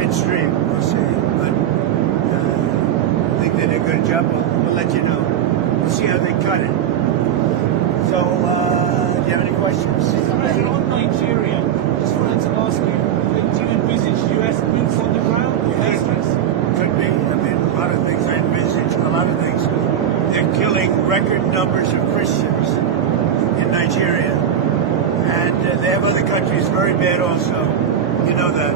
midstream. We'll see. But I think they did a good job. We'll let you know. We'll see how they cut it. So, do you have any questions? On Nigeria, just wanted to ask you, do you envisage US boots on the ground? Could be. I mean, a lot of things I envisage. A lot of things. They're killing record numbers of Christians in Nigeria. And they have other countries very bad also. You know that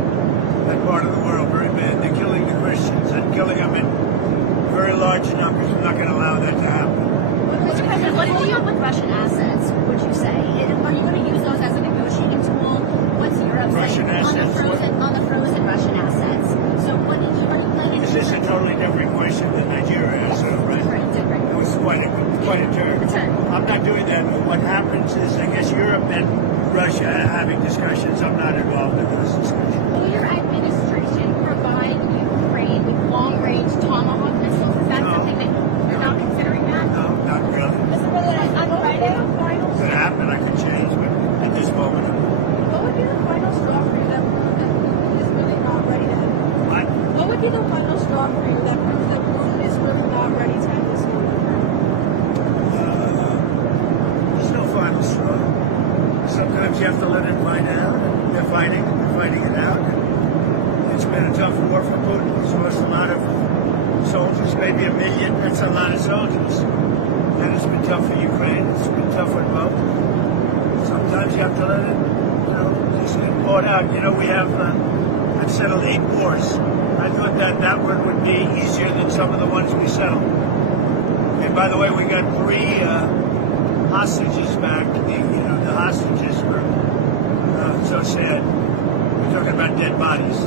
part of the world very bad. They're killing the Christians and killing them in very large numbers. We're not going to allow that to happen. Mr. President, what do you have with Russian assets, would you say? Are you going to use those as a negotiating tool? What's Europe saying on the frozen Russian assets? So what are you planning to do? Is this a totally different question than Nigeria answered, right? Different. It was quite a turn. I'm not doing that. What happens is, I guess Europe and Russia are having discussions. I'm not involved in those discussions. Will your administration provide Ukraine with long-range Tomahawk missiles? Is that something that you're not considering that? No, not really. Mr. President, I'm already on final. If it happened, I could change, but at this moment, What would be the final straw for you that is really not ready to have? What would be the final straw for you that proves that Putin is really not ready to have this war? there's no final straw. Sometimes you have to let it fight out. They're fighting it out. It's been a tough war for Putin. He's lost a lot of soldiers, maybe 1 million. That's a lot of soldiers. And it's been tough for Ukraine. It's been tough for both. Sometimes you have to let it, just get bought out. We have settled 8 wars. I thought that one would be easier than some of the ones we settled. And by the way, we got 3 hostages back. The hostages were so sad. We're talking about dead bodies,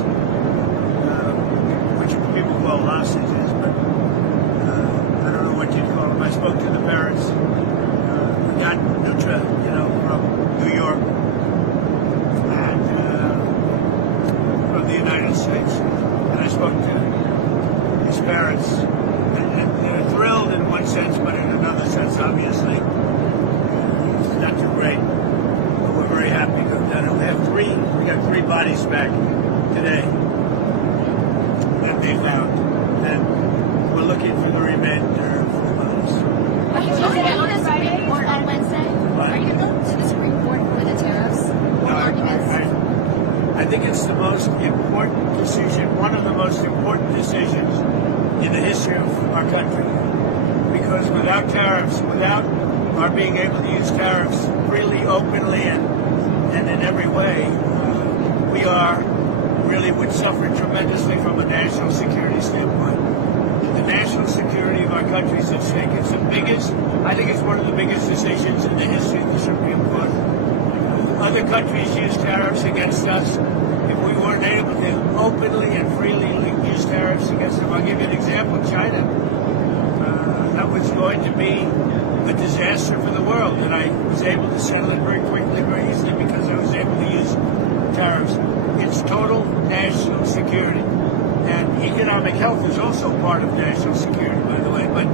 which people call hostages, but I don't know what you'd call them. I spoke to the parents. We got Nutra, from New York and from the United States, and I spoke to his parents, and they're thrilled in one sense, but in another sense, obviously, it's not too great. But we're very happy to have done it. We got 3 bodies back today that they found, and we're looking for the remainder of the bodies. Are you going to go to the Supreme Court on Wednesday? What? Are you going to go to the Supreme Court for the tariffs or arguments? I think it's the most important decision, one of the most important decisions in the history of our country. Because without tariffs, without our being able to use tariffs freely, openly, and in every way, we would suffer tremendously from a national security standpoint. The national security of our country is at stake. It's the biggest, I think it's one of the biggest decisions in the history of the Supreme Court. Other countries use tariffs against us. If we weren't able to openly and freely use tariffs against them, I'll give you an example. China, that was going to be a disaster for the world, and I was able to settle it very quickly, very easily, because I was able to use tariffs. It's total national security. And economic health is also part of national security, by the way. But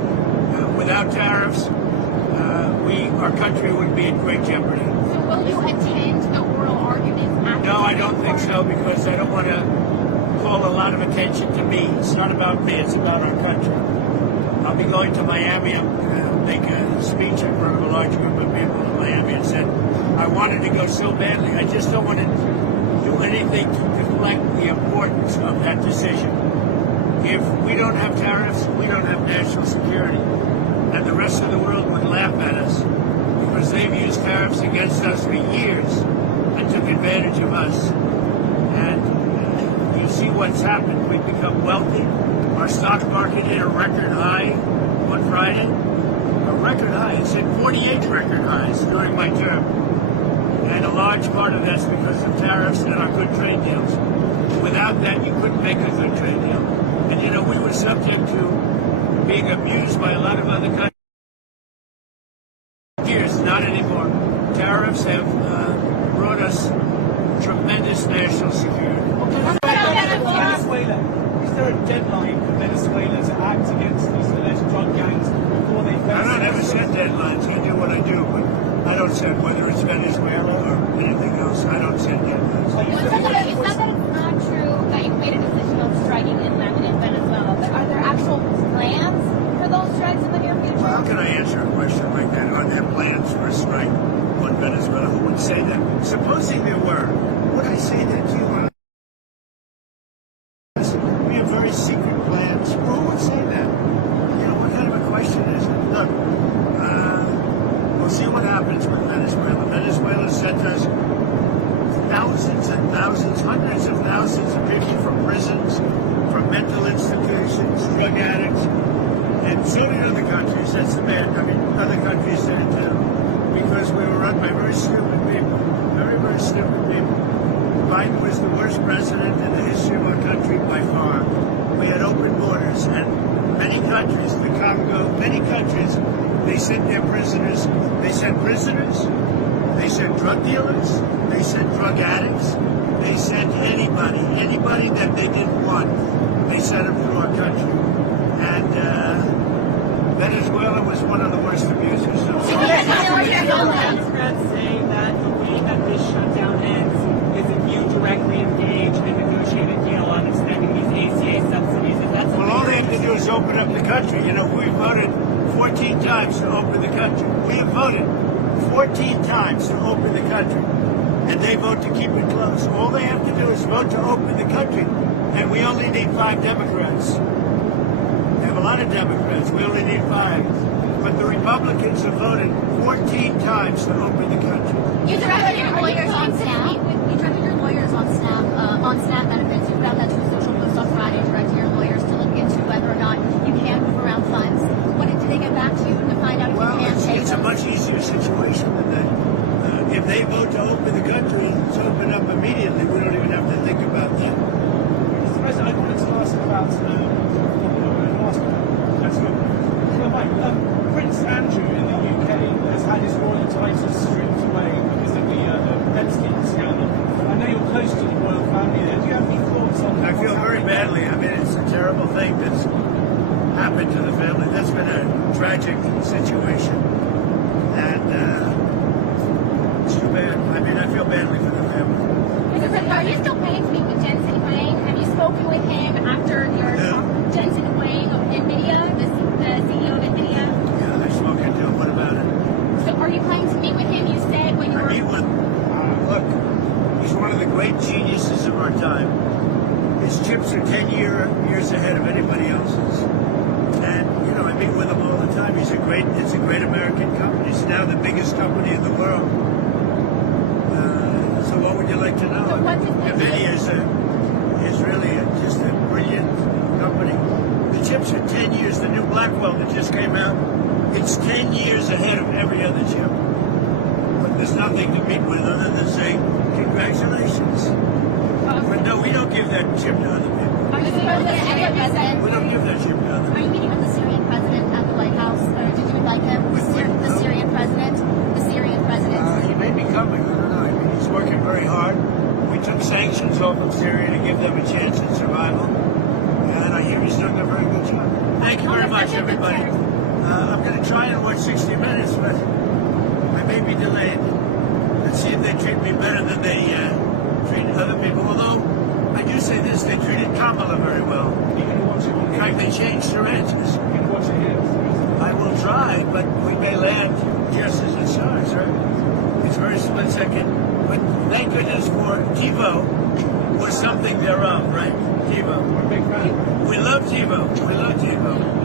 without tariffs, our country would be in great jeopardy. So will you attend the oral arguments after? No, I don't think so, because I don't want to call a lot of attention to me. It's not about me, it's about our country. I'll be going to Miami. I'm going to make a speech in front of a large group of people in Miami, and said I wanted to go so badly. I just don't want to do anything to deflect the importance of that decision. If we don't have tariffs, we don't have national security. And the rest of the world would laugh at us, because they've used tariffs against us for years and took advantage of us. And you see what's happened. We've become wealthy. Our stock market hit a record high on Friday. A record high. It's hit 48 record highs during my term. And a large part of that's because of tariffs and our good trade deals. Without that, you couldn't make a good trade deal. And we were subject to being abused by a lot of other countries. Years, not anymore. Tariffs have brought us tremendous national security. Venezuela. Is there a deadline for Venezuela to act against these alleged drug gangs before they face? I never set deadlines. I do what I do, but I don't set whether it's Venezuela or anything else. I don't set deadlines. You said that it's not true that you've made a decision very secret plans. Who would say that? You know, what kind of a question is it? Look, we'll see what happens with Venezuela. Venezuela sent us thousands and thousands, hundreds of thousands of people from prisons, from mental institutions, drug addicts, and so many other countries. That's the bad. I mean, other countries did it too, because we were run by very stupid people, very, very stupid people. Biden was the worst president in the history of our country by far. We had open borders, and many countries, the Congo, many countries, they sent their prisoners. They sent prisoners. They sent drug dealers. They sent drug addicts. They sent anybody that they didn't want. They sent them through our country. And Venezuela was one of the worst abusers. Democrats say that the way that this shutdown ends is if you directly engage and negotiate a deal on extending these ACA subsidies. If that's Well, all they have to do is open up the country. You know, we voted 14 times to open the country. We have voted 14 times to open the country, and they vote to keep it closed. All they have to do is vote to open the country, and we only need 5 Democrats. We have a lot of Democrats. We only need 5. But the Republicans have voted 14 times to open the country. You directed your lawyers on SNAP. You directed your lawyers on SNAP benefits. You put out that two social post on Friday, directing your lawyers to look into whether or not you can move around funds. What did they get back to you to find out if you can take it's a those? much easier situation than that. If they vote to open the country, it's open up immediately. We don't even have to think about that. Mr. President, I wanted to ask about let's go. Prince Andrew in the UK has had his royal titles stripped away because of the Epstein scandal. I know you're close to the royal family there. Do you have any thoughts on that? I feel very badly. I mean, it's a terrible thing that's happened to the family. That's been a tragic situation. And it's too bad. I mean, I feel badly for the family. Mr. President, are you still planning to meet with Jensen Huang? Have you spoken with him after your Jensen Huang of NVIDIA, the CEO of NVIDIA? Yeah, I've spoken to him. What about it? So are you planning to meet with him? You said when you were... Look, he's one of the great geniuses of our time. His chips are 10 years ahead of anybody else's. And, you know, I meet with him all the time. It's a great American company. It's now the biggest company in the world. So what would you like to know? So what did they NVIDIA is really just a brilliant company. The chips are 10 years. The new Blackwell that just came out, it's 10 years ahead of every other chip. But there's nothing to meet with other than say, congratulations. But no, we don't give that chip to other people. Are you meeting with the Syrian president? We don't give that chip to other Are you meeting with the Syrian president at the White House? Or did you invite him? The Syrian president? The Syrian president? He may be coming. I don't know. I mean, he's working very hard. We took sanctions off of Syria to give them a chance at survival. And I hear he's doing a very good job. Thank you very much, everybody. I'm going to try and watch 60 Minutes, but I may be delayed. Let's see if they treat me better than they treat other people. Although, I do say this, they treated Kamala very well. In fact, they changed her answers. I will try, but we may land just as it starts, right? It's very split second. But thank goodness for TiVo was something thereof, right? TiVo. We're a big fan. We love TiVo. We love TiVo.